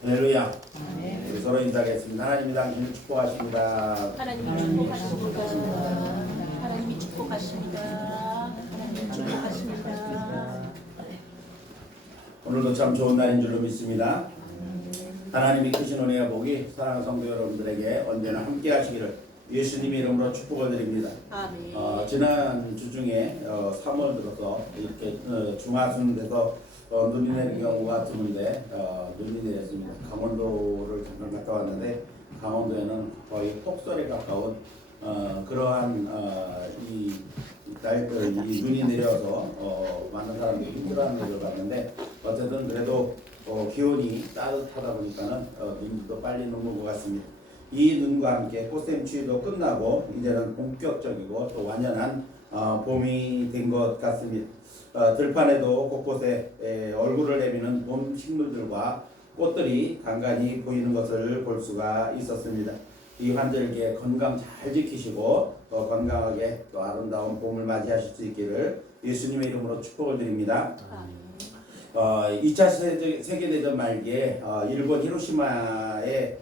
할렐루야. 우리 서로 인사하겠습니다. 하나님이 당신을 축복하십니다. 하나님이 축복하십니다. 하나님이 축복하십니다. 하나님이 축복하십니다. 오늘도 참 좋은 날인 줄로 믿습니다. 하나님이 크신 은혜와 복이 사랑하는 성도 여러분들에게 언제나 함께 하시기를 예수님의 이름으로 축복을 드립니다. 아멘. 지난 주 중에 3월 들어서 이렇게 중하순 돼서 눈이 내리는 경우가 드문데 눈이 내렸습니다. 강원도를 잠깐 갔다 왔는데 강원도에는 거의 폭설에 가까운 그러한 이 눈이 내려서 많은 사람들이 힘들어하는 것을 봤는데 어쨌든 그래도 기온이 따뜻하다 보니까는 눈도 빨리 녹는 것 같습니다. 이 눈과 함께 꽃샘 추위도 끝나고 이제는 본격적이고 또 완연한 봄이 된 것 같습니다. 들판에도 곳곳에 얼굴을 내미는 봄 식물들과 꽃들이 간간히 보이는 것을 볼 수가 있었습니다. 이 환절기에 건강 잘 지키시고 또 건강하게 또 아름다운 봄을 맞이하실 수 있기를 예수님의 이름으로 축복을 드립니다. 2차 세계대전 말기에 일본 히로시마에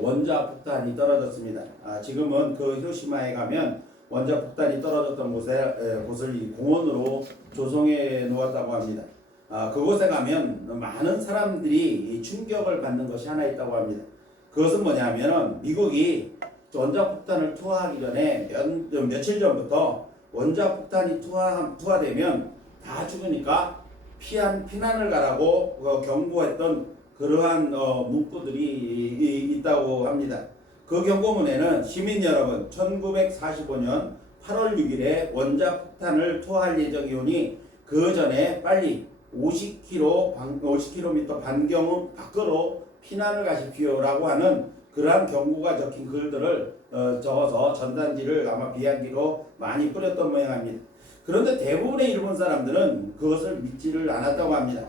원자 폭탄이 떨어졌습니다. 지금은 그 히로시마에 가면 원자 폭탄이 떨어졌던 곳을 공원으로 조성해 놓았다고 합니다. 그곳에 가면 많은 사람들이 충격을 받는 것이 하나 있다고 합니다. 그것은 뭐냐면 미국이 원자 폭탄을 투하하기 전에 며칠 전부터 원자 폭탄이 투하되면 다 죽으니까 피난을 가라고 경고했던 그러한 문구들이 있다고 합니다. 그 경고문에는 시민 여러분 1945년 8월 6일에 원자 폭탄을 투하할 예정이오니 그 전에 빨리 50km 반경 밖으로 피난을 가십시오라고 하는 그러한 경고가 적힌 글들을 적어서 전단지를 아마 비행기로 많이 뿌렸던 모양입니다. 그런데 대부분의 일본 사람들은 그것을 믿지를 않았다고 합니다.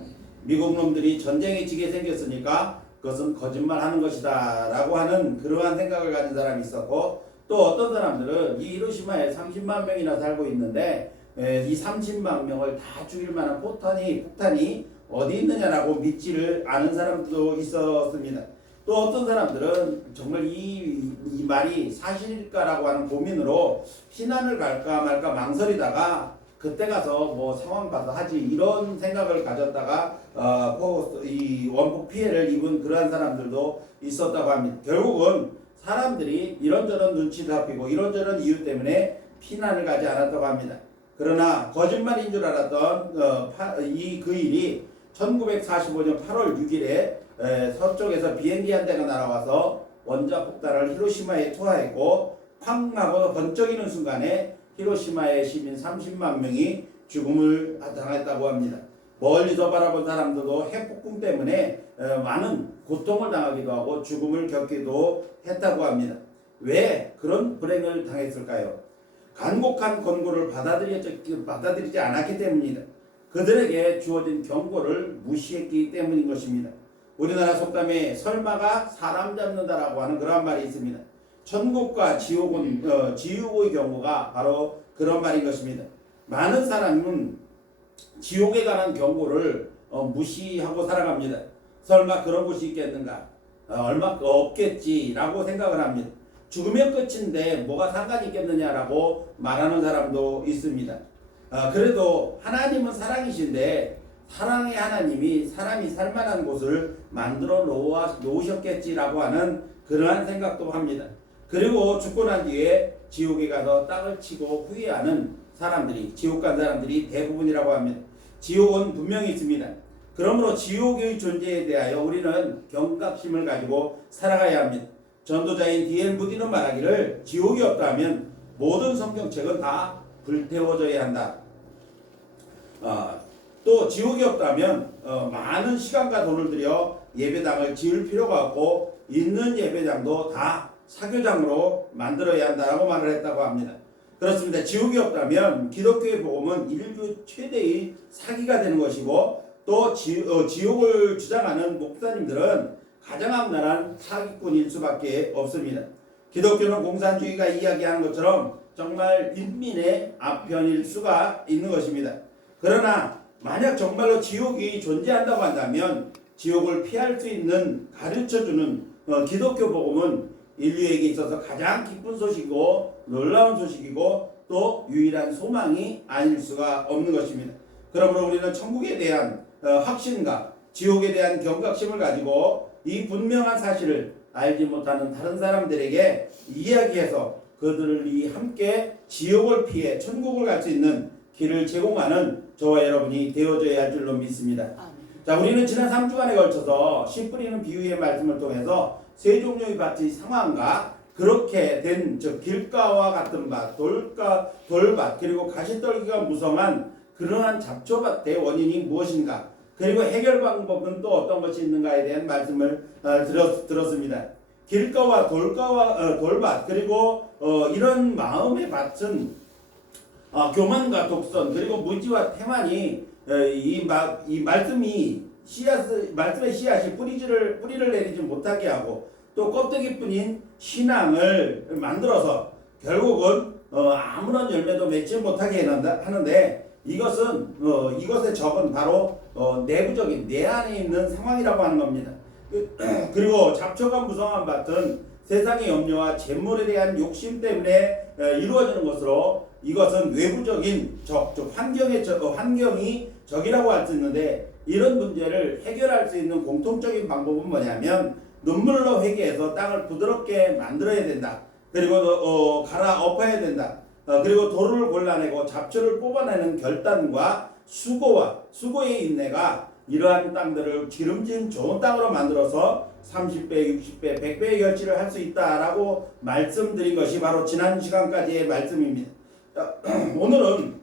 미국 놈들이 전쟁에 지게 생겼으니까 그것은 거짓말하는 것이다 라고 하는 그러한 생각을 가진 사람이 있었고, 또 어떤 사람들은 이 히로시마에 30만 명이나 살고 있는데 이 30만 명을 다 죽일 만한 폭탄이 어디 있느냐라고 믿지를 않은 사람들도 있었습니다. 또 어떤 사람들은 정말 이 말이 사실일까라고 하는 고민으로 피난을 갈까 말까 망설이다가 그때 가서 뭐 상황 봐서 하지 이런 생각을 가졌다가 이 원폭 피해를 입은 그러한 사람들도 있었다고 합니다. 결국은 사람들이 이런저런 눈치 잡히고 이런저런 이유 때문에 피난을 가지 않았다고 합니다. 그러나 거짓말인 줄 알았던 그 일이 1945년 8월 6일에 서쪽에서 비행기 한 대가 날아와서 원자 폭탄을 히로시마에 투하했고 쾅 하고 번쩍이는 순간에 히로시마의 시민 30만 명이 죽음을 당했다고 합니다. 멀리서 바라본 사람들도 핵폭풍 때문에 많은 고통을 당하기도 하고 죽음을 겪기도 했다고 합니다. 왜 그런 불행을 당했을까요? 간곡한 권고를 받아들이지 않았기 때문입니다. 그들에게 주어진 경고를 무시했기 때문인 것입니다. 우리나라 속담에 설마가 사람 잡는다라고 하는 그런 말이 있습니다. 천국과 지옥은 지옥의 경우가 바로 그런 말인 것입니다. 많은 사람은 지옥에 관한 경고를 무시하고 살아갑니다. 설마 그런 곳이 있겠는가? 얼마 없겠지라고 생각을 합니다. 죽으면 끝인데 뭐가 상관이 있겠느냐라고 말하는 사람도 있습니다. 그래도 하나님은 사랑이신데 사랑의 하나님이 사람이 살만한 곳을 만들어 놓으셨겠지라고 하는 그러한 생각도 합니다. 그리고 죽고 난 뒤에 지옥에 가서 땅을 치고 후회하는 사람들이, 지옥 간 사람들이 대부분이라고 합니다. 지옥은 분명히 있습니다. 그러므로 지옥의 존재에 대하여 우리는 경각심을 가지고 살아가야 합니다. 전도자인 D.L. 무디는 말하기를 지옥이 없다면 모든 성경책은 다 불태워져야 한다. 또 지옥이 없다면 많은 시간과 돈을 들여 예배당을 지을 필요가 없고 있는 예배당도 다 사교장으로 만들어야 한다라고 말을 했다고 합니다. 그렇습니다. 지옥이 없다면 기독교의 복음은 인류 최대의 사기가 되는 것이고 또 지옥을 주장하는 목사님들은 가장 악랄한 사기꾼일 수밖에 없습니다. 기독교는 공산주의가 이야기하는 것처럼 정말 인민의 아편일 수가 있는 것입니다. 그러나 만약 정말로 지옥이 존재한다고 한다면 지옥을 피할 수 있는 가르쳐주는 기독교 복음은 인류에게 있어서 가장 기쁜 소식이고 놀라운 소식이고 또 유일한 소망이 아닐 수가 없는 것입니다. 그러므로 우리는 천국에 대한 확신과 지옥에 대한 경각심을 가지고 이 분명한 사실을 알지 못하는 다른 사람들에게 이야기해서 그들이 함께 지옥을 피해 천국을 갈 수 있는 길을 제공하는 저와 여러분이 되어져야 할 줄로 믿습니다. 자, 우리는 지난 3주간에 걸쳐서 씨 뿌리는 비유의 말씀을 통해서 세 종류의 밭의 상황과 그렇게 된 즉 길가와 같은 밭, 돌밭 그리고 가시떨기가 무성한 그러한 잡초밭의 원인이 무엇인가, 그리고 해결 방법은 또 어떤 것이 있는가에 대한 말씀을 들었습니다. 길가와 돌밭 그리고 이런 마음의 밭은 교만과 독선 그리고 무지와 태만이 이 말씀의 씨앗이 뿌리를 내리지 못하게 하고 또 껍데기뿐인 신앙을 만들어서 결국은 아무런 열매도 맺지 못하게 하는데 이것의 적은 바로 내부적인 내 안에 있는 상황이라고 하는 겁니다. 그리고 잡초가 무성한 밭은 세상의 염려와 재물에 대한 욕심 때문에 이루어지는 것으로 이것은 외부적인 적, 즉 환경이 적이라고 할 수 있는데, 이런 문제를 해결할 수 있는 공통적인 방법은 뭐냐면 눈물로 회개해서 땅을 부드럽게 만들어야 된다. 그리고 갈아엎어야 된다. 그리고 돌을 골라내고 잡초를 뽑아내는 결단과 수고의 인내가 이러한 땅들을 기름진 좋은 땅으로 만들어서 30배, 60배, 100배의 결실을 할 수 있다라고 말씀드린 것이 바로 지난 시간까지의 말씀입니다. 오늘은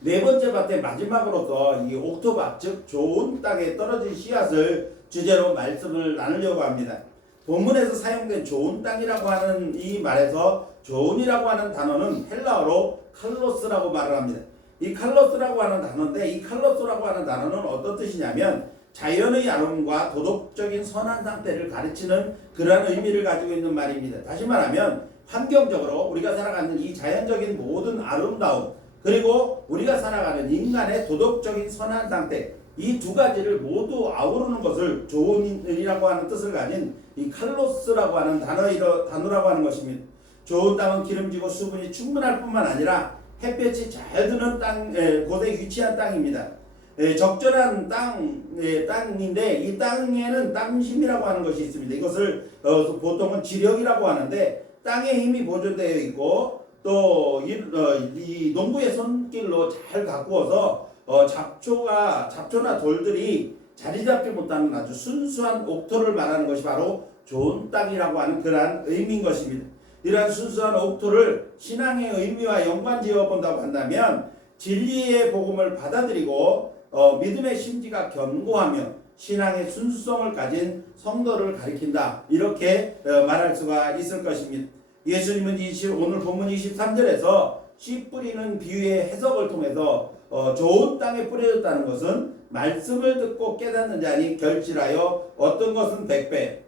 네 번째 밭의 마지막으로서 이 옥토밭, 즉 좋은 땅에 떨어진 씨앗을 주제로 말씀을 나누려고 합니다. 본문에서 사용된 좋은 땅이라고 하는 이 말에서 좋은이라고 하는 단어는 헬라어로 칼로스라고 말을 합니다. 이 칼로스라고 하는 단어인데, 이 칼로스라고 하는 단어는 어떤 뜻이냐면 자연의 아름과 도덕적인 선한 상태를 가르치는 그러한 의미를 가지고 있는 말입니다. 다시 말하면 환경적으로 우리가 살아가는 이 자연적인 모든 아름다움, 그리고 우리가 살아가는 인간의 도덕적인 선한 상태, 이 두 가지를 모두 아우르는 것을 좋은이라고 하는 뜻을 가진 이 칼로스라고 하는 단어라고 하는 것입니다. 좋은 땅은 기름지고 수분이 충분할 뿐만 아니라 햇볕이 잘 드는 곳에 위치한 땅입니다. 적절한 땅인데 이 땅에는 땅심이라고 하는 것이 있습니다. 이것을 보통은 지력이라고 하는데, 땅의 힘이 보존되어 있고 또 이 농부의 손길로 잘 가꾸어서 잡초나 돌들이 자리 잡지 못하는 아주 순수한 옥토를 말하는 것이 바로 좋은 땅이라고 하는 그러한 의미인 것입니다. 이러한 순수한 옥토를 신앙의 의미와 연관지어 본다고 한다면 진리의 복음을 받아들이고 믿음의 심지가 견고하며 신앙의 순수성을 가진 성도를 가리킨다, 이렇게 말할 수가 있을 것입니다. 예수님은 오늘 본문 23절에서 씨 뿌리는 비유의 해석을 통해서 좋은 땅에 뿌려졌다는 것은 말씀을 듣고 깨닫는 자니 결실하여 어떤 것은 100배,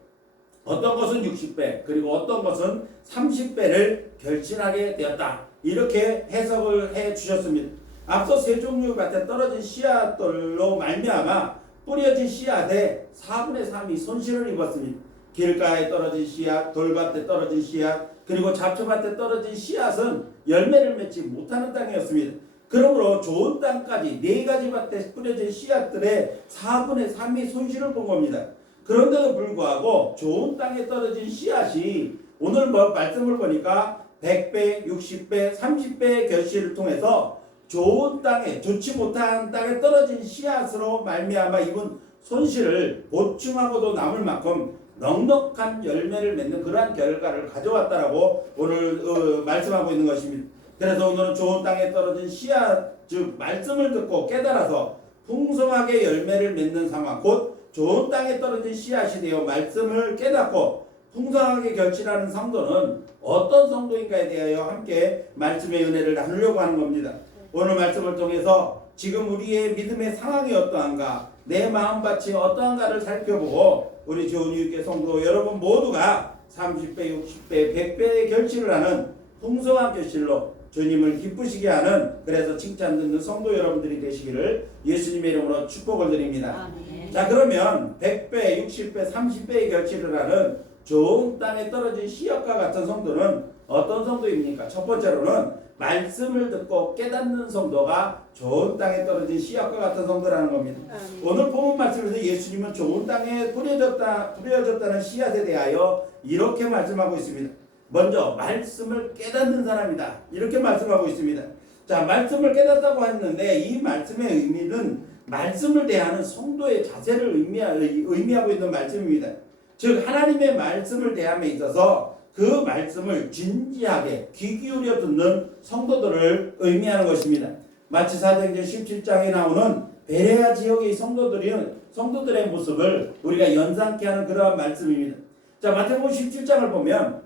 어떤 것은 60배, 그리고 어떤 것은 30배를 결실하게 되었다, 이렇게 해석을 해 주셨습니다. 앞서 세 종류 밭에 떨어진 씨앗들로 말미암아 뿌려진 씨앗의 4분의 3이 손실을 입었습니다. 길가에 떨어진 씨앗, 돌밭에 떨어진 씨앗, 그리고 잡초밭에 떨어진 씨앗은 열매를 맺지 못하는 땅이었습니다. 그러므로 좋은 땅까지 네 가지 밭에 뿌려진 씨앗들의 4분의 3이 손실을 본 겁니다. 그런데도 불구하고 좋은 땅에 떨어진 씨앗이 오늘 말씀을 보니까 100배, 60배, 30배의 결실을 통해서 좋은 땅에, 좋지 못한 땅에 떨어진 씨앗으로 말미암아 입은 손실을 보충하고도 남을 만큼 넉넉한 열매를 맺는 그러한 결과를 가져왔다라고 오늘 말씀하고 있는 것입니다. 그래서 오늘은 좋은 땅에 떨어진 씨앗, 즉 말씀을 듣고 깨달아서 풍성하게 열매를 맺는 상황, 곧 좋은 땅에 떨어진 씨앗이 되어 말씀을 깨닫고 풍성하게 결실하는 성도는 어떤 성도인가에 대하여 함께 말씀의 은혜를 나누려고 하는 겁니다. 오늘 말씀을 통해서 지금 우리의 믿음의 상황이 어떠한가, 내 마음밭이 어떠한가를 살펴보고 우리 좋은유익회 성도 여러분 모두가 30배, 60배, 100배의 결실을 하는 풍성한 결실로 주님을 기쁘시게 하는, 그래서 칭찬 듣는 성도 여러분들이 되시기를 예수님의 이름으로 축복을 드립니다. 아멘. 자, 그러면 100배, 60배, 30배의 결실을 하는 좋은 땅에 떨어진 씨앗과 같은 성도는 어떤 성도입니까? 첫 번째로는 말씀을 듣고 깨닫는 성도가 좋은 땅에 떨어진 씨앗과 같은 성도라는 겁니다. 오늘 본문 말씀에서 예수님은 좋은 땅에 뿌려졌다는 씨앗에 대하여 이렇게 말씀하고 있습니다. 먼저 말씀을 깨닫는 사람이다, 이렇게 말씀하고 있습니다. 자, 말씀을 깨닫다고 했는데 이 말씀의 의미는 말씀을 대하는 성도의 자세를 의미하고 있는 말씀입니다. 즉 하나님의 말씀을 대함에 있어서 그 말씀을 진지하게 귀 기울여 듣는 성도들을 의미하는 것입니다. 마치 사도행전 17장에 나오는 베레아 지역의 성도들의 모습을 우리가 연상케 하는 그러한 말씀입니다. 자, 마태복음 17장을 보면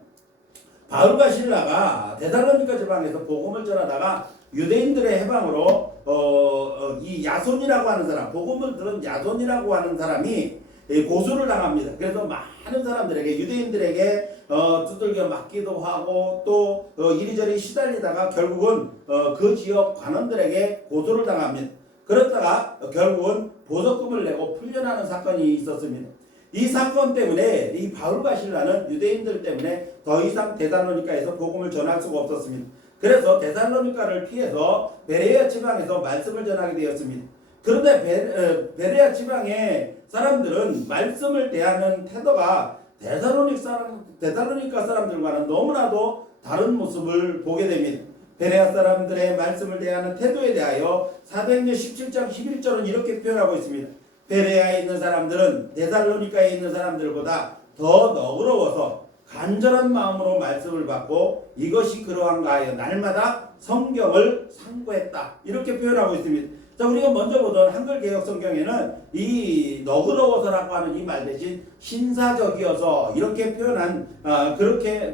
바울과 실라가 데살로니가 지방에서 복음을 전하다가 유대인들의 해방으로 이 야손이라고 하는 사람, 복음을 들은 야손이라고 하는 사람이 고소를 당합니다. 그래서 많은 사람들에게, 유대인들에게 두들겨 맞기도 하고 또 이리저리 시달리다가 결국은 그 지역 관원들에게 고소를 당합니다. 그러다가 결국은 보석금을 내고 풀려나는 사건이 있었습니다. 이 사건 때문에 이 바울과 실라는 유대인들 때문에 더 이상 데살로니가에서 복음을 전할 수가 없었습니다. 그래서 데살로니가를 피해서 베레아 지방에서 말씀을 전하게 되었습니다. 그런데 베레아 지방의 사람들은 말씀을 대하는 태도가 데살로니가 사람들과는 너무나도 다른 모습을 보게 됩니다. 베레아 사람들의 말씀을 대하는 태도에 대하여 사도행전 17장 11절은 이렇게 표현하고 있습니다. 베레아에 있는 사람들은 데살로니가에 있는 사람들보다 더 너그러워서 간절한 마음으로 말씀을 받고 이것이 그러한가 하여 날마다 성경을 상고했다, 이렇게 표현하고 있습니다. 자, 우리가 먼저 보던 한글 개혁 성경에는 이 너그러워서라고 하는 이 말 대신 신사적이어서 이렇게 표현한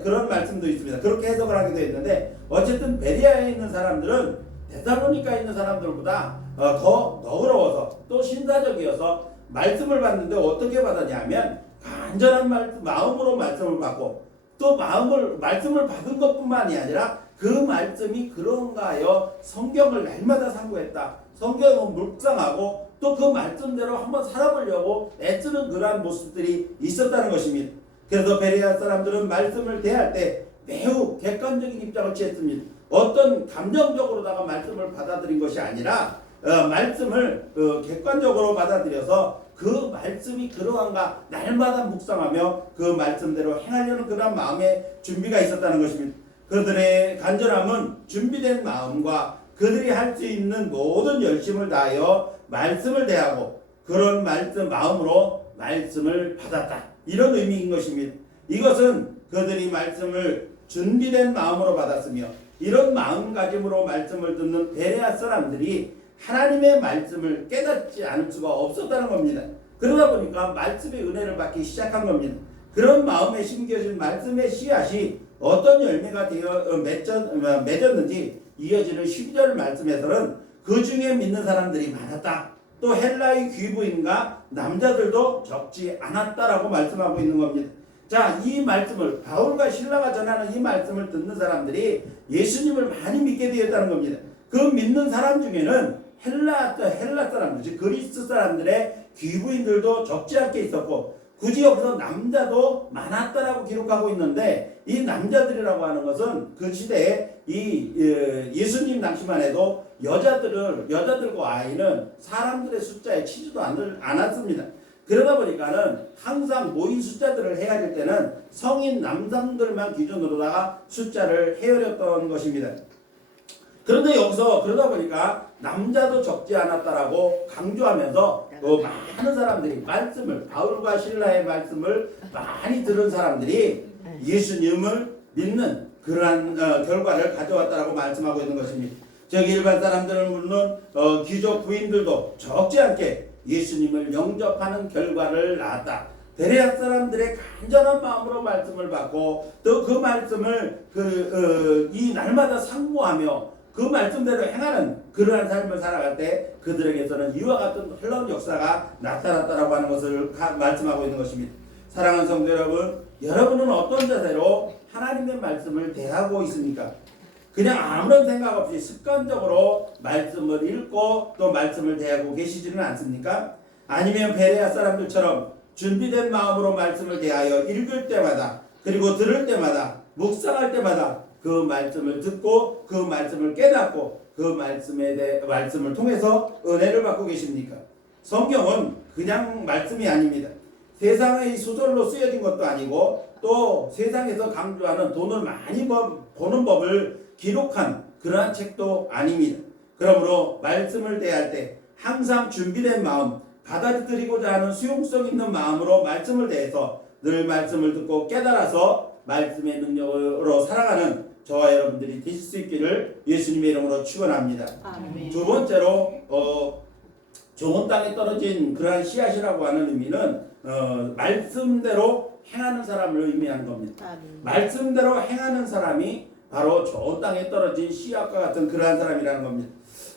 그런 말씀도 있습니다. 그렇게 해석을 하기도 했는데 어쨌든 베레아에 있는 사람들은 데살로니가에 있는 사람들보다 더 너그러워서 또 신사적이어서 말씀을 받는데 어떻게 받았냐면 간절한 마음으로 말씀을 받고 또 말씀을 받은 것뿐만이 아니라 그 말씀이 그런가 하여 성경을 날마다 상고했다. 성경을 묵상하고 또 그 말씀대로 한번 살아보려고 애쓰는 그러한 모습들이 있었다는 것입니다. 그래서 베레아 사람들은 말씀을 대할 때 매우 객관적인 입장을 취했습니다. 어떤 감정적으로다가 말씀을 받아들인 것이 아니라 말씀을 객관적으로 받아들여서 그 말씀이 그러한가 날마다 묵상하며 그 말씀대로 행하려는 그런 마음의 준비가 있었다는 것입니다. 그들의 간절함은 준비된 마음과 그들이 할 수 있는 모든 열심을 다하여 말씀을 대하고 그런 마음으로 말씀을 받았다, 이런 의미인 것입니다. 이것은 그들이 말씀을 준비된 마음으로 받았으며 이런 마음가짐으로 말씀을 듣는 베레아 사람들이 하나님의 말씀을 깨닫지 않을 수가 없었다는 겁니다. 그러다 보니까 말씀의 은혜를 받기 시작한 겁니다. 그런 마음에 심겨진 말씀의 씨앗이 어떤 열매가 되어 맺었는지 이어지는 12절 말씀에서는 그 중에 믿는 사람들이 많았다, 또 헬라의 귀부인과 남자들도 적지 않았다라고 말씀하고 있는 겁니다. 자, 이 말씀을 바울과 실라가 전하는 이 말씀을 듣는 사람들이 예수님을 많이 믿게 되었다는 겁니다. 그 믿는 사람 중에는 헬라 사람들, 즉 그리스 사람들의 귀부인들도 적지 않게 있었고 굳이 여기서 남자도 많았다라고 기록하고 있는데 이 남자들이라고 하는 것은 그 시대에 예수님 당시만 해도 여자들과 아이는 사람들의 숫자에 치지도 않았습니다. 그러다 보니까는 항상 모인 숫자들을 헤아릴 때는 성인 남성들만 기준으로다가 숫자를 헤아렸던 것입니다. 그런데 여기서 그러다 보니까 남자도 적지 않았다라고 강조하면서 많은 사람들이 바울과 실라의 말씀을 많이 들은 사람들이 예수님을 믿는 그러한 결과를 가져왔다라고 말씀하고 있는 것입니다. 즉 일반 사람들은 물론 귀족 부인들도 적지 않게 예수님을 영접하는 결과를 낳았다. 베레아 사람들의 간절한 마음으로 말씀을 받고 또 그 말씀을 이 날마다 상고하며 그 말씀대로 행하는 그러한 삶을 살아갈 때 그들에게서는 이와 같은 놀라운 역사가 나타났다라고 하는 것을 말씀하고 있는 것입니다. 사랑하는 성도 여러분, 여러분은 어떤 자세로 하나님의 말씀을 대하고 있습니까? 그냥 아무런 생각 없이 습관적으로 말씀을 읽고 또 말씀을 대하고 계시지는 않습니까? 아니면 베레아 사람들처럼 준비된 마음으로 말씀을 대하여 읽을 때마다 그리고 들을 때마다 묵상할 때마다 그 말씀을 듣고 그 말씀을 깨닫고 그 말씀을 통해서 은혜를 받고 계십니까? 성경은 그냥 말씀이 아닙니다. 세상의 소설로 쓰여진 것도 아니고 또 세상에서 강조하는 돈을 많이 버는 법을 기록한 그러한 책도 아닙니다. 그러므로 말씀을 대할 때 항상 준비된 마음, 받아들이고자 하는 수용성 있는 마음으로 말씀을 대해서 늘 말씀을 듣고 깨달아서 말씀의 능력으로 살아가는 저와 여러분들이 되실 수 있기를 예수님의 이름으로 축원합니다. 아멘. 두 번째로 좋은 땅에 떨어진 그러한 씨앗이라고 하는 의미는 말씀대로 행하는 사람을 의미하는 겁니다. 아멘. 말씀대로 행하는 사람이 바로 좋은 땅에 떨어진 씨앗과 같은 그러한 사람이라는 겁니다.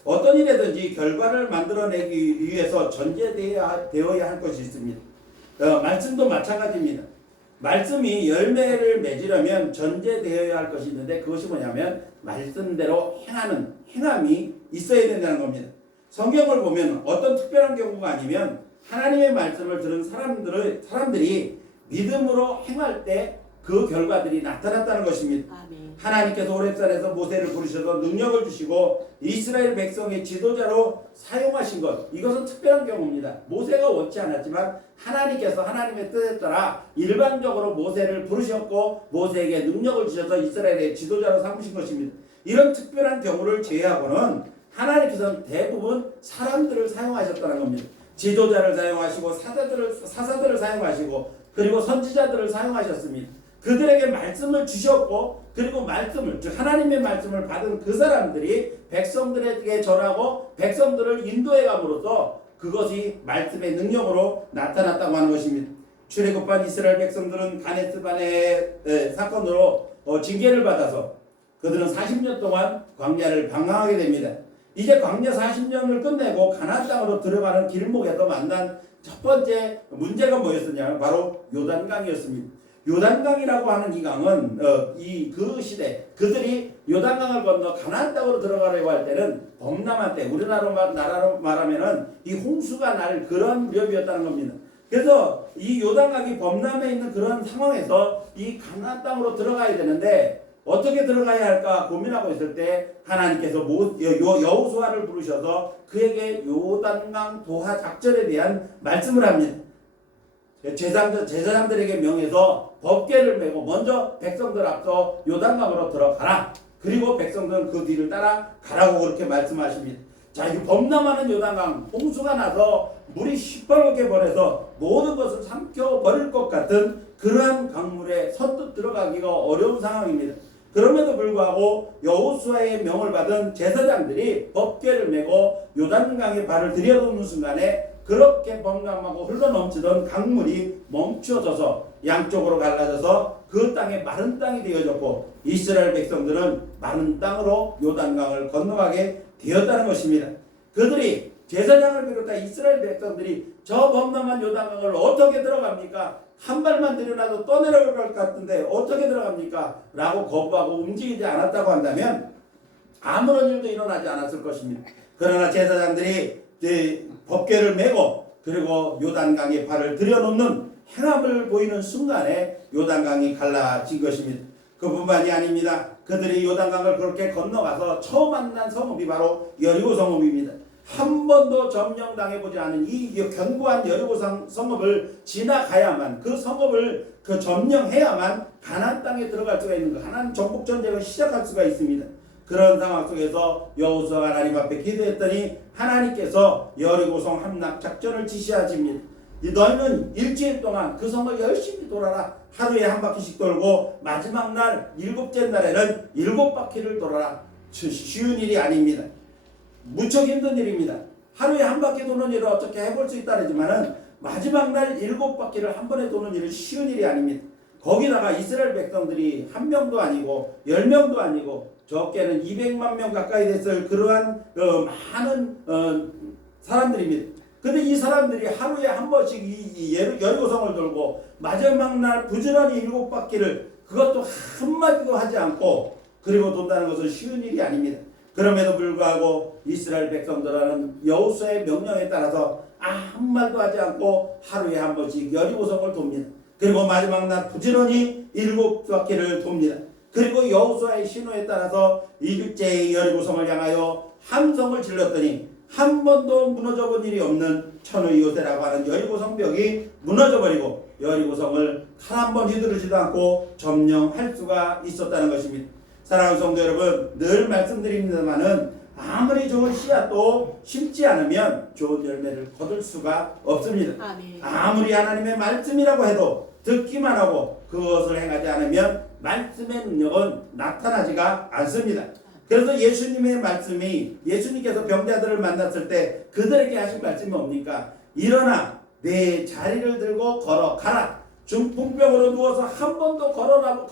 어떤 일에든지 결과를 만들어내기 위해서 전제되어야 할 것이 있습니다. 말씀도 마찬가지입니다. 말씀이 열매를 맺으려면 전제되어야 할 것이 있는데 그것이 뭐냐면 말씀대로 행함이 있어야 된다는 겁니다. 성경을 보면 어떤 특별한 경우가 아니면 하나님의 말씀을 들은 사람들이 믿음으로 행할 때 그 결과들이 나타났다는 것입니다. 아멘. 하나님께서 호렙산에서 모세를 부르셔서 능력을 주시고 이스라엘 백성의 지도자로 사용하신 것, 이것은 특별한 경우입니다. 모세가 원치 않았지만 하나님께서 하나님의 뜻에 따라 일반적으로 모세를 부르셨고 모세에게 능력을 주셔서 이스라엘의 지도자로 삼으신 것입니다. 이런 특별한 경우를 제외하고는 하나님께서는 대부분 사람들을 사용하셨다는 겁니다. 지도자를 사용하시고 사사들을 사용하시고 그리고 선지자들을 사용하셨습니다. 그들에게 말씀을 주셨고 그리고 즉 하나님의 말씀을 받은 그 사람들이 백성들에게 전하고 백성들을 인도해 감으로써 그것이 말씀의 능력으로 나타났다고 하는 것입니다. 출애굽한 이스라엘 백성들은 가데스바네 사건으로 징계를 받아서 그들은 40년 동안 광야를 방황하게 됩니다. 이제 광야 40년을 끝내고 가나안 땅으로 들어가는 길목에서 만난 첫 번째 문제가 뭐였었냐면 바로 요단강이었습니다. 요단강이라고 하는 이 강은 그 시대 그들이 요단강을 건너 가나안 땅으로 들어가려고 할 때는 범람한 때 우리나라로 말하면은 이 홍수가 날 그런 무렵이었다는 겁니다. 그래서 이 요단강이 범람해 있는 그런 상황에서 이 가나안 땅으로 들어가야 되는데 어떻게 들어가야 할까 고민하고 있을 때 하나님께서 여호수아를 부르셔서 그에게 요단강 도하 작전에 대한 말씀을 합니다. 제사장들에게 명해서 법궤를 메고 먼저 백성들 앞서 요단강으로 들어가라. 그리고 백성들은 그 뒤를 따라 가라고 그렇게 말씀하십니다. 자, 이 범람하는 요단강 홍수가 나서 물이 시뻘겋게 벌어서 모든 것을 삼켜버릴 것 같은 그러한 강물에 선뜻 들어가기가 어려운 상황입니다. 그럼에도 불구하고 여호수아의 명을 받은 제사장들이 법궤를 메고 요단강에 발을 들여놓는 순간에 그렇게 범람하고 흘러넘치던 강물이 멈춰져서 양쪽으로 갈라져서 그 땅이 마른 땅이 되어졌고 이스라엘 백성들은 마른 땅으로 요단강을 건너가게 되었다는 것입니다. 그들이 제사장을 비롯한 이스라엘 백성들이 저 범람한 요단강을 어떻게 들어갑니까? 한 발만 들여놔도 떠내려갈 것 같은데 어떻게 들어갑니까? 라고 거부하고 움직이지 않았다고 한다면 아무런 일도 일어나지 않았을 것입니다. 그러나 제사장들이 법궤를 메고 그리고 요단강에 발을 들여놓는 행함을 보이는 순간에 요단강이 갈라진 것입니다. 그뿐만이 아닙니다. 그들이 요단강을 그렇게 건너가서 처음 만난 성읍이 바로 여리고 성읍입니다. 한 번도 점령당해보지 않은 이 견고한 여리고 성읍을 지나가야만 그 성읍을 점령해야만 가나안 땅에 들어갈 수가 있는 거. 가나안 정복 전쟁을 시작할 수가 있습니다. 그런 상황 속에서 여호수아가 하나님 앞에 기도했더니 하나님께서 여리고성 함락 작전을 지시하십니다. 너희는 일주일 동안 그 성을 열심히 돌아라. 하루에 한 바퀴씩 돌고 마지막 날 일곱째 날에는 7바퀴를 돌아라. 쉬운 일이 아닙니다. 무척 힘든 일입니다. 하루에 한 바퀴 도는 일을 어떻게 해볼 수 있다지만은 마지막 날 7바퀴를 한 번에 도는 일은 쉬운 일이 아닙니다. 거기다가 이스라엘 백성들이 1명도 아니고 10명도 아니고 적게는 200만 명 가까이 됐을 그러한 많은 사람들입니다. 근데 이 사람들이 하루에 한 번씩 이 여리고성을 돌고 마지막 날 부지런히 7바퀴를 그것도 한마디도 하지 않고 그리고 돈다는 것은 쉬운 일이 아닙니다. 그럼에도 불구하고 이스라엘 백성들은 여호수아의 명령에 따라서 아무 말도 하지 않고 하루에 한 번씩 여리고성을 돕니다. 그리고 마지막 날 부지런히 7바퀴를 돕니다. 그리고 여호수아의 신호에 따라서 일제의 여리고성을 향하여 함성을 질렀더니 한 번도 무너져 본 일이 없는 천의 요새라고 하는 여리고성 벽이 무너져 버리고 여리고성을 칼 한 번 휘두르지도 않고 점령할 수가 있었다는 것입니다. 사랑하는 성도 여러분, 늘 말씀드립니다마는 아무리 좋은 씨앗도 심지 않으면 좋은 열매를 거둘 수가 없습니다. 아멘. 아무리 하나님의 말씀이라고 해도 듣기만 하고 그것을 행하지 않으면 말씀의 능력은 나타나지가 않습니다. 그래서 예수님의 말씀이, 예수님께서 병자들을 만났을 때 그들에게 하신 말씀이 뭡니까? 일어나 내 자리를 들고 걸어가라. 중풍병으로 누워서 한 번도 걸어가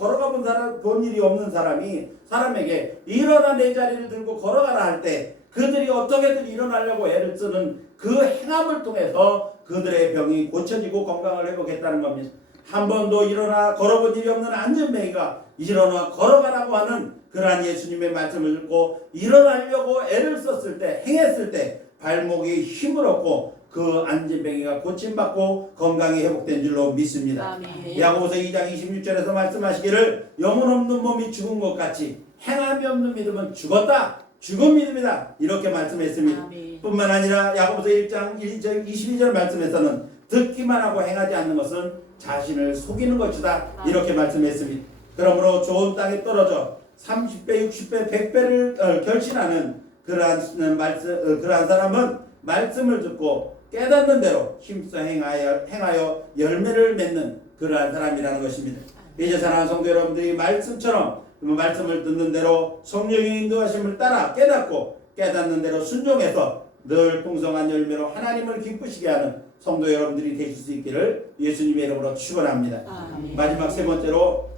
본 일이 없는 사람에게 일어나 내 자리를 들고 걸어가라 할 때 그들이 어떻게든 일어나려고 애를 쓰는 그 행함을 통해서 그들의 병이 고쳐지고 건강을 회복했다는 겁니다. 한 번도 일어나 걸어본 일이 없는 안전뱅이가 일어나 걸어가라고 하는 그러한 예수님의 말씀을 듣고 일어나려고 애를 썼을 때, 행했을 때 발목이 힘을 얻고 그 안전뱅이가 고침받고 건강이 회복된 줄로 믿습니다. 아멘. 야고보서 2장 26절에서 말씀하시기를 영혼 없는 몸이 죽은 것 같이 행함이 없는 믿음은 죽었다. 죽은 믿음이다. 이렇게 말씀했습니다. 아멘. 뿐만 아니라 야고보서 1장 22절 말씀에서는 듣기만 하고 행하지 않는 것은 자신을 속이는 것이다. 이렇게 말씀했습니다. 그러므로 좋은 땅에 떨어져 30배, 60배, 100배를 결신하는 그러한 사람은 말씀을 듣고 깨닫는 대로 힘써 행하여 열매를 맺는 그러한 사람이라는 것입니다. 이제 사랑하는 성도 여러분들이 말씀처럼 말씀을 듣는 대로 성령의 인도하심을 따라 깨닫고 깨닫는 대로 순종해서 늘 풍성한 열매로 하나님을 기쁘시게 하는 성도 여러분들이 되실 수 있기를 예수님의 이름으로 축원합니다. 아멘. 마지막 세 번째로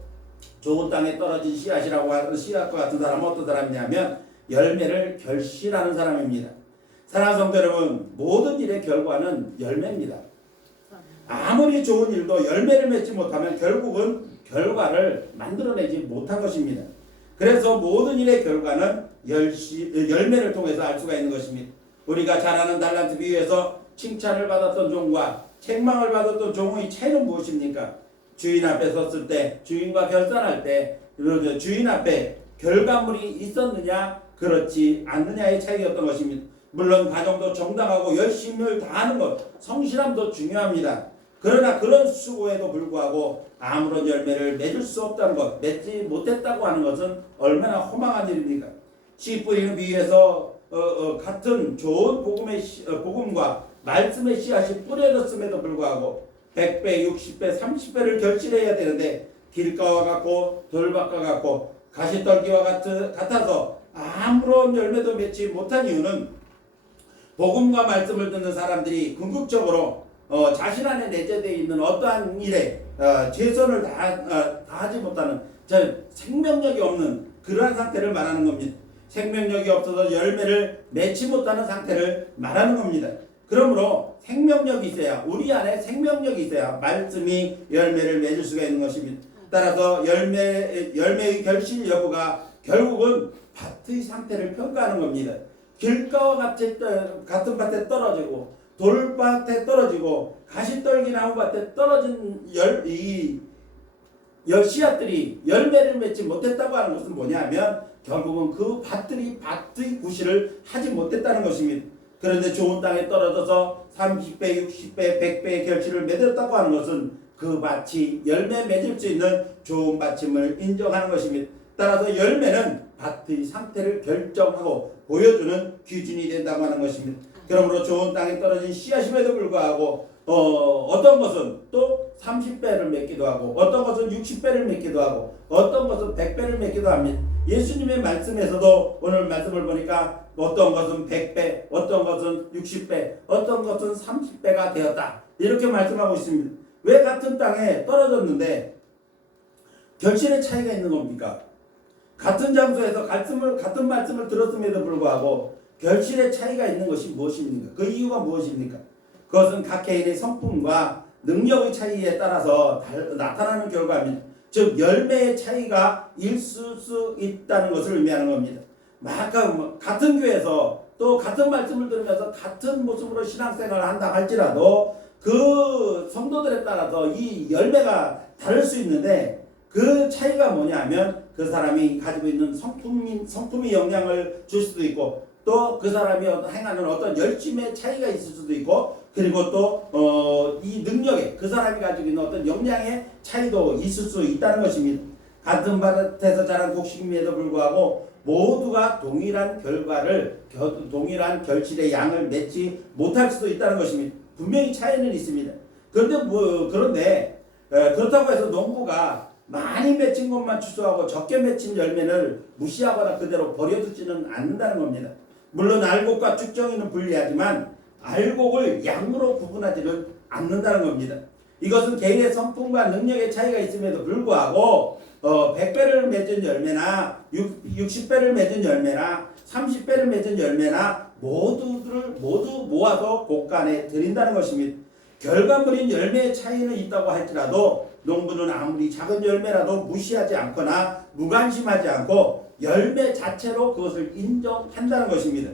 좋은 땅에 떨어진 씨앗과 같은 사람은 어떤 사람이냐면 열매를 결실하는 사람입니다. 사랑하는 성도 여러분, 모든 일의 결과는 열매입니다. 아무리 좋은 일도 열매를 맺지 못하면 결국은 결과를 만들어내지 못한 것입니다. 그래서 모든 일의 결과는 열매를 통해서 알 수가 있는 것입니다. 우리가 잘 아는 달란트 비유에서 칭찬을 받았던 종과 책망을 받았던 종의 차이는 무엇입니까? 주인 앞에 섰을 때, 주인과 결산할 때 주인 앞에 결과물이 있었느냐 그렇지 않느냐의 차이였던 것입니다. 물론 가정도 정당하고 열심을 다하는 것, 성실함도 중요합니다. 그러나 그런 수고에도 불구하고 아무런 열매를 맺을 수 없다는 것, 맺지 못했다고 하는 것은 얼마나 허망한 일입니까? 씨 뿌리는 비유에서 같은 좋은 복음과 말씀의 씨앗이 뿌려졌음에도 불구하고 100배, 60배, 30배를 결실해야 되는데 길가와 같고 돌밭과 같고 가시떨기와 같아서 아무런 열매도 맺지 못한 이유는 복음과 말씀을 듣는 사람들이 궁극적으로 자신 안에 내재되어 있는 어떠한 일에 최선을 다하지 못하는 생명력이 없는 그러한 상태를 말하는 겁니다. 생명력이 없어서 열매를 맺지 못하는 상태를 말하는 겁니다. 그러므로 생명력이 있어야, 우리 안에 생명력이 있어야 말씀이 열매를 맺을 수가 있는 것입니다. 따라서 열매의 결실 여부가 결국은 밭의 상태를 평가하는 겁니다. 길가와 같은 밭에 떨어지고 돌밭에 떨어지고 가시떨기 나무밭에 떨어진 씨앗들이 열매를 맺지 못했다고 하는 것은 뭐냐면 결국은 그 밭의 구실을 하지 못했다는 것입니다. 그런데 좋은 땅에 떨어져서 30배, 60배, 100배의 결실을 맺었다고 하는 것은 그 밭이 열매 맺을 수 있는 좋은 밭임을 인정하는 것입니다. 따라서 열매는 밭의 상태를 결정하고 보여주는 기준이 된다고 하는 것입니다. 그러므로 좋은 땅에 떨어진 씨앗임에도 불구하고 어떤 것은 또 30배를 맺기도 하고 어떤 것은 60배를 맺기도 하고 어떤 것은 100배를 맺기도 합니다. 예수님의 말씀에서도 오늘 말씀을 보니까 어떤 것은 100배, 어떤 것은 60배, 어떤 것은 30배가 되었다. 이렇게 말씀하고 있습니다. 왜 같은 땅에 떨어졌는데 결실의 차이가 있는 겁니까? 같은 장소에서 같은 말씀을 들었음에도 불구하고 결실의 차이가 있는 것이 무엇입니까? 그 이유가 무엇입니까? 그것은 각 개인의 성품과 능력의 차이에 따라서 나타나는 결과입니다. 즉 열매의 차이가 있을 수 있다는 것을 의미하는 겁니다. 같은 교회에서 또 같은 말씀을 들으면서 같은 모습으로 신앙생활을 한다 할지라도 그 성도들에 따라서 이 열매가 다를 수 있는데 그 차이가 뭐냐면 그 사람이 가지고 있는 성품이 영향을 줄 수도 있고 또 그 사람이 행하는 어떤 열심의 차이가 있을 수도 있고 그리고 또 이 능력에 그 사람이 가지고 있는 어떤 역량의 차이도 있을 수 있다는 것입니다. 같은 밭에서 자란 곡식임에도 불구하고 모두가 동일한 동일한 결실의 양을 맺지 못할 수도 있다는 것입니다. 분명히 차이는 있습니다. 그런데 그렇다고 해서 농부가 많이 맺힌 것만 추수하고 적게 맺힌 열매를 무시하거나 그대로 버려두지는 않는다는 겁니다. 물론 알곡과 쭉정이는 분리하지만 알곡을 양으로 구분하지는 않는다는 겁니다. 이것은 개인의 성품과 능력의 차이가 있음에도 불구하고 100배를 맺은 열매나 60배를 맺은 열매나 30배를 맺은 열매나 모두 모아서 곳간에 드린다는 것입니다. 결과물인 열매의 차이는 있다고 할지라도 농부는 아무리 작은 열매라도 무시하지 않거나 무관심하지 않고 열매 자체로 그것을 인정한다는 것입니다.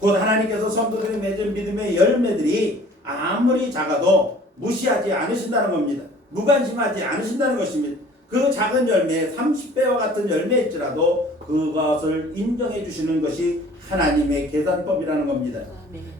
곧 하나님께서 성도들이 맺은 믿음의 열매들이 아무리 작아도 무시하지 않으신다는 겁니다. 무관심하지 않으신다는 것입니다. 그 작은 열매 30배와 같은 열매일지라도 그것을 인정해 주시는 것이 하나님의 계산법이라는 겁니다.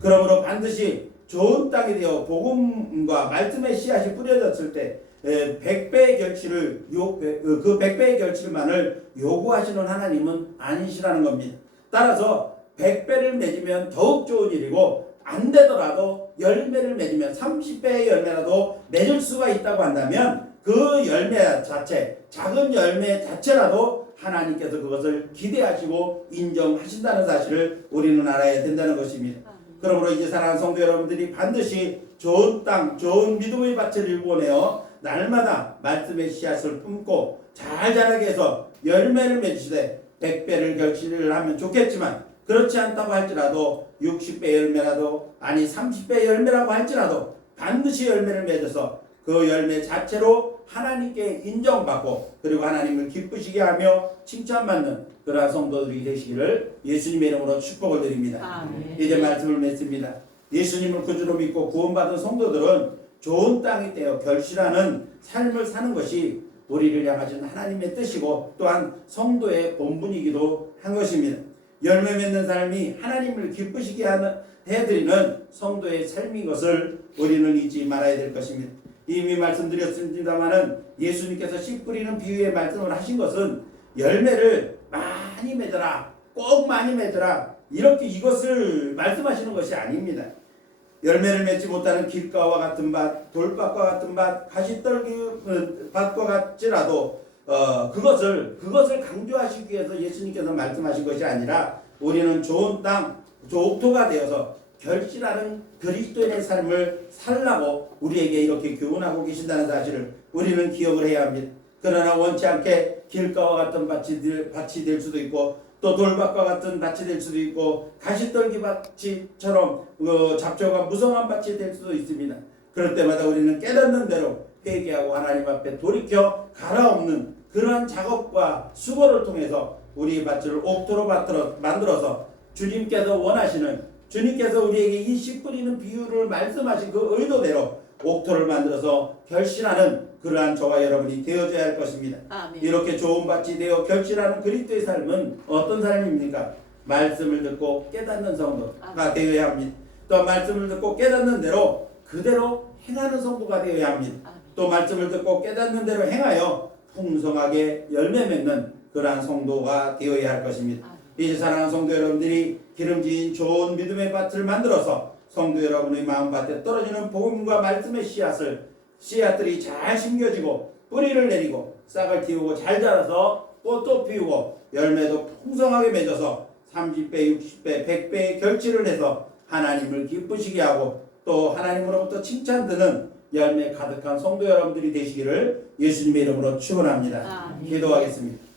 그러므로 반드시 좋은 땅이 되어 복음과 말씀의 씨앗이 뿌려졌을 때 100배의 결실을 그 100배의 결실만을 요구하시는 하나님은 아니시라는 겁니다. 따라서 100배를 맺으면 더욱 좋은 일이고 안 되더라도 열매를 맺으면 30배의 열매라도 맺을 수가 있다고 한다면 그 열매 자체, 작은 열매 자체라도 하나님께서 그것을 기대하시고 인정하신다는 사실을 우리는 알아야 된다는 것입니다. 그러므로 이제 사랑하는 성도 여러분들이 반드시 좋은 땅, 좋은 믿음의 밭을 일궈내어 날마다 말씀의 씨앗을 품고 잘 자라게 해서 열매를 맺으시되 100배를 결실을 하면 좋겠지만 그렇지 않다고 할지라도 60배 열매라도 아니 30배 열매라고 할지라도 반드시 열매를 맺어서 그 열매 자체로 하나님께 인정받고 그리고 하나님을 기쁘시게 하며 칭찬받는 그러한 성도들이 되시기를 예수님의 이름으로 축복을 드립니다. 아멘. 이제 말씀을 맺습니다. 예수님을 구주로 믿고 구원받은 성도들은 좋은 땅이 되어 결실하는 삶을 사는 것이 우리를 향하신 하나님의 뜻이고 또한 성도의 본분이기도 한 것입니다. 열매 맺는 삶이 하나님을 기쁘시게 해드리는 성도의 삶인 것을 우리는 잊지 말아야 될 것입니다. 이미 말씀드렸습니다마는 예수님께서 씨 뿌리는 비유의 말씀을 하신 것은 열매를 많이 맺어라, 꼭 많이 맺어라 이렇게 이것을 말씀하시는 것이 아닙니다. 열매를 맺지 못하는 길가와 같은 밭, 돌밭과 같은 밭, 가시떨기 밭과 같지라도 그것을 강조하시기 위해서 예수님께서 말씀하신 것이 아니라 우리는 좋은 땅, 옥토가 되어서 결실하는 그리스도인의 삶을 살라고 우리에게 이렇게 교훈하고 계신다는 사실을 우리는 기억을 해야 합니다. 그러나 원치 않게 길가와 같은 밭이 될 수도 있고 또 돌밭과 같은 밭이 될 수도 있고 가시떨기 밭이처럼 잡초가 무성한 밭이 될 수도 있습니다. 그럴 때마다 우리는 깨닫는 대로 회개하고 하나님 앞에 돌이켜 갈아엎는 그러한 작업과 수고를 통해서 우리의 밭을 옥토로 만들어서 주님께서 원하시는 주님께서 우리에게 이 씨 뿌리는 비유를 말씀하신 그 의도대로 옥토를 만들어서 결실하는 그러한 저와 여러분이 되어져야 할 것입니다. 아멘. 이렇게 좋은 밭이 되어 결실하는 그리스도의 삶은 어떤 삶입니까? 말씀을 듣고 깨닫는 성도가 되어야 합니다. 또 말씀을 듣고 깨닫는 대로 그대로 행하는 성도가 되어야 합니다. 또 말씀을 듣고 깨닫는 대로 행하여 풍성하게 열매 맺는 그러한 성도가 되어야 할 것입니다. 이제 사랑하는 성도 여러분들이 기름진 좋은 믿음의 밭을 만들어서 성도 여러분의 마음밭에 떨어지는 복음과 말씀의 씨앗들이 잘 심겨지고 뿌리를 내리고 싹을 틔우고 잘 자라서 꽃도 피우고 열매도 풍성하게 맺어서 30배, 60배, 100배의 결실을 해서 하나님을 기쁘시게 하고 또 하나님으로부터 칭찬드는 열매 가득한 성도 여러분들이 되시기를 예수님의 이름으로 축원합니다. 아멘. 기도하겠습니다.